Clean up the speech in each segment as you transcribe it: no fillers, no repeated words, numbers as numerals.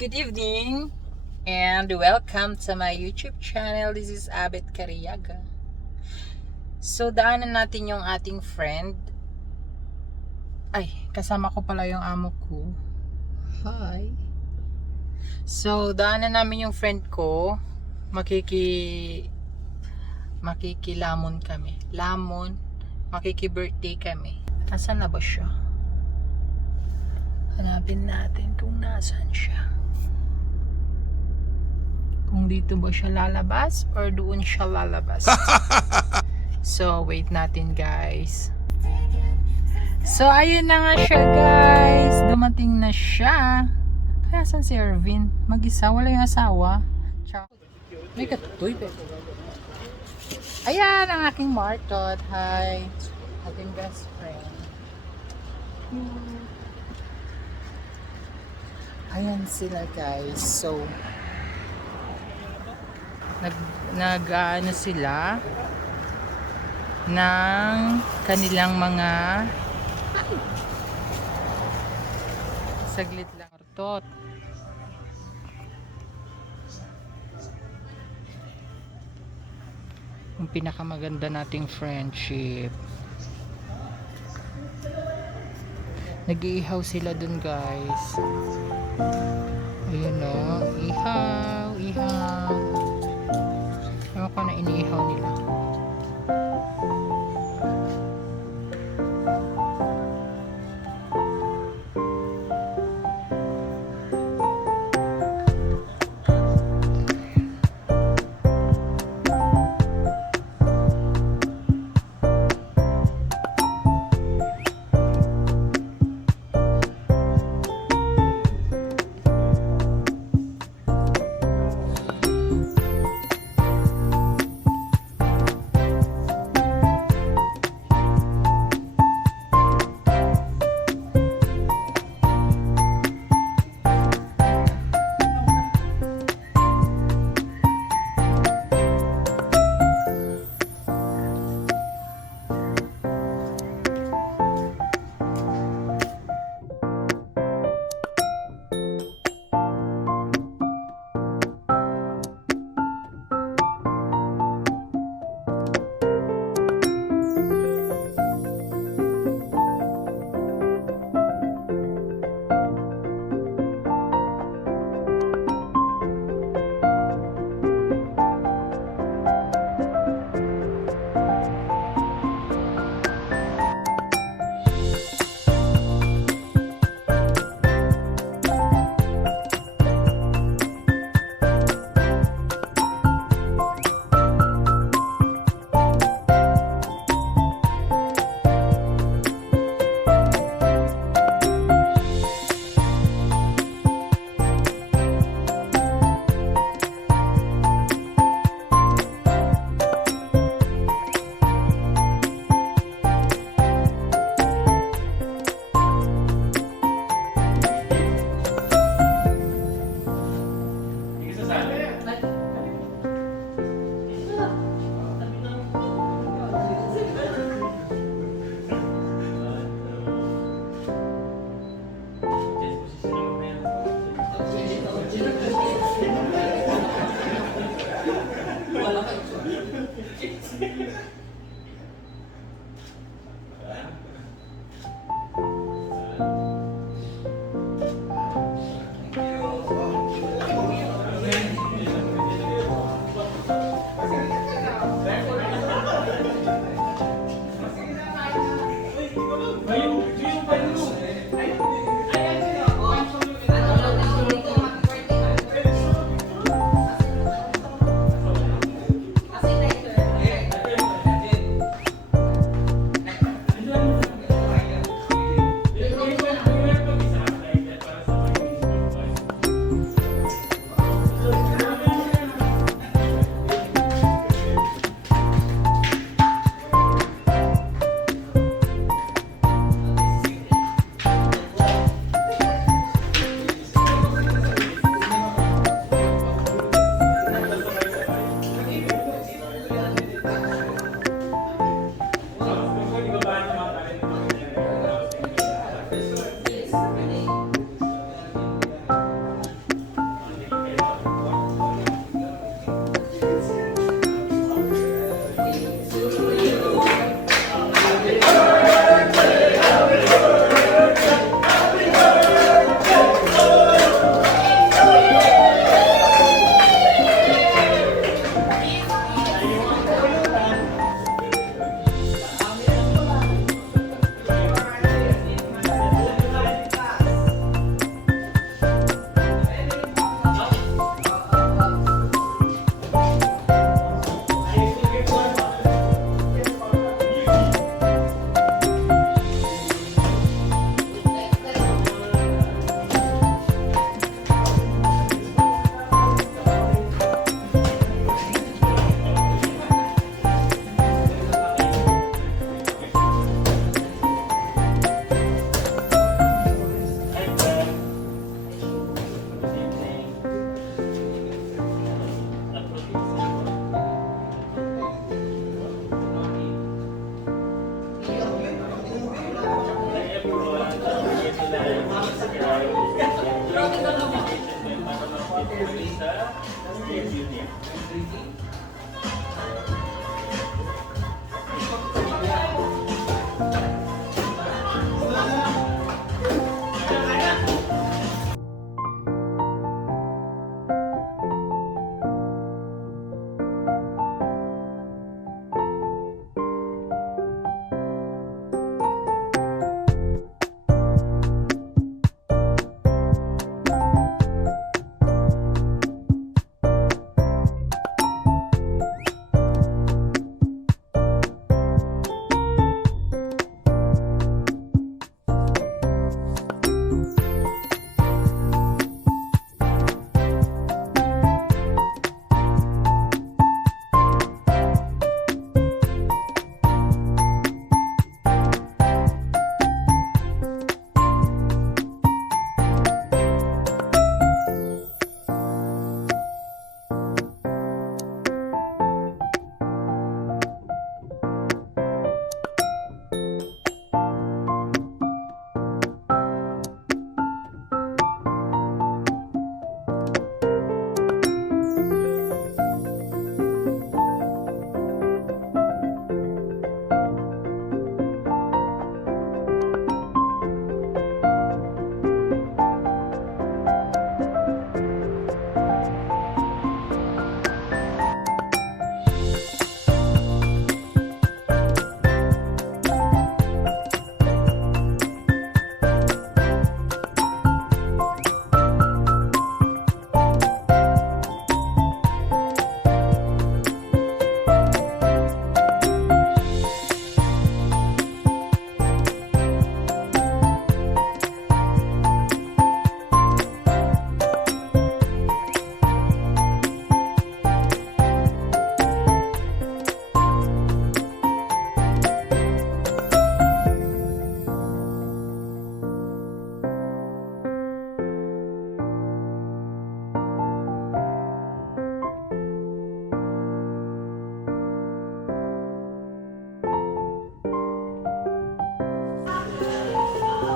good evening, and welcome to my YouTube channel. This is Abet Cariaga. So, daanan natin yung ating friend. Ay, kasama ko pala yung amo ko. Hi. So, daanan namin yung friend ko. Makikilamon kami. Makiki-birthday kami. Asan na ba siya? Hanapin natin kung nasaan siya. Kung dito ba siya lalabas or doon siya lalabas. So, wait natin guys. So, ayun na nga siya guys. Dumating na siya. Kaya saan si Ervin? Mag-isa? Wala yung asawa? May katutoy ba? Ayan ang aking martot. Hi. Ating best friend. Ayan sila guys. So, nag-ano sila ng kanilang mga saglit lang martot. Yung pinakamaganda nating friendship. Nag-iihaw sila dun guys. Ayun o, ihaw. Ewan ko na iniihaw nila.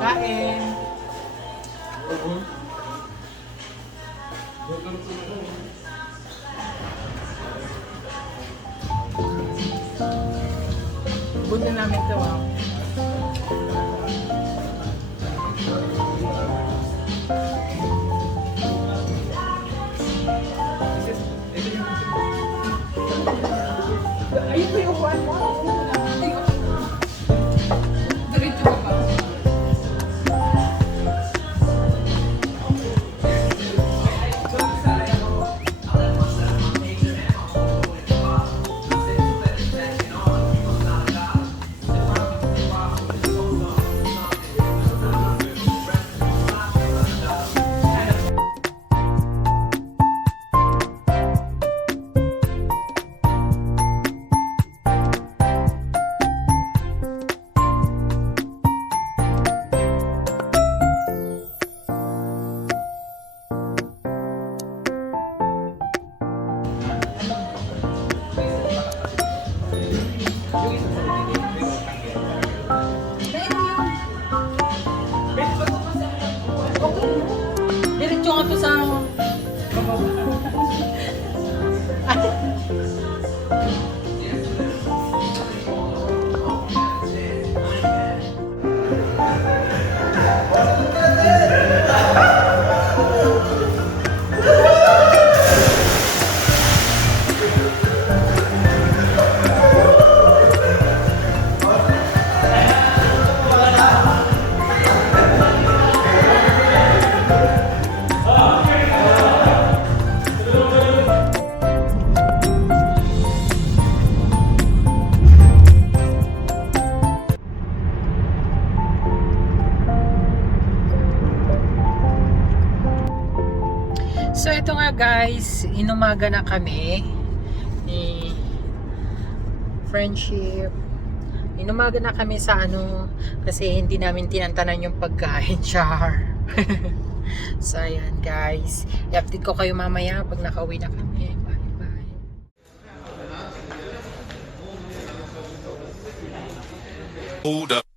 Kain. Buti namin ito ah. Ayun po yung upuan mo. Diretso ka ba? Diretso nga to sa... So ito nga guys, inumaga na kami ni Friendship. Inumaga na kami sa ano, kasi hindi namin tinantanan yung pagkain, char. So ayan guys, i-update ko kayo mamaya pag nakauwi na kami. Bye bye. Hold up.